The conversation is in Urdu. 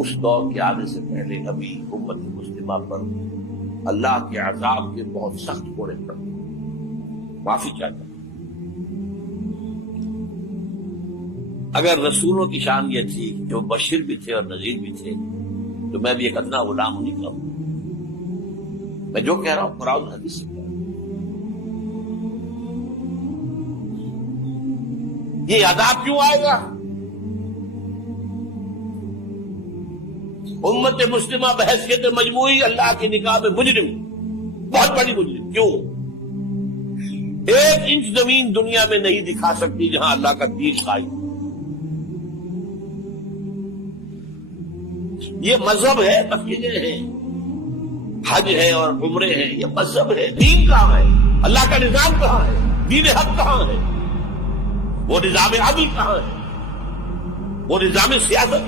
اس دور کے آنے سے پہلے ابھی امت مسلمہ پر اللہ کے عذاب کے بہت سخت کوڑے پڑتے، معافی چاہتا ہوں۔ اگر رسولوں کی شان یہ تھی کہ وہ بشیر بھی تھے اور نذیر بھی تھے، تو میں بھی ایک ادنا غلام نہیں کہوں۔ میں جو کہہ رہا ہوں قرآن حدیث سے کہہ رہا ہوں۔ یہ عذاب کیوں آئے گا؟ امت مسلمہ بحیثیت مجموعی اللہ کی نگاہ میں مجرم، بہت بڑی مجرم۔ کیوں؟ ایک انچ زمین دنیا میں نہیں دکھا سکتی جہاں اللہ کا دین قائم۔ یہ مذہب ہے، مسجدیں ہیں، حج ہے اور عمرے ہیں، یہ مذہب ہے۔ دین کہاں ہے؟ اللہ کا نظام کہاں ہے؟ دین حق کہاں ہے؟ وہ نظام عدل کہاں ہے؟ وہ نظام سیاست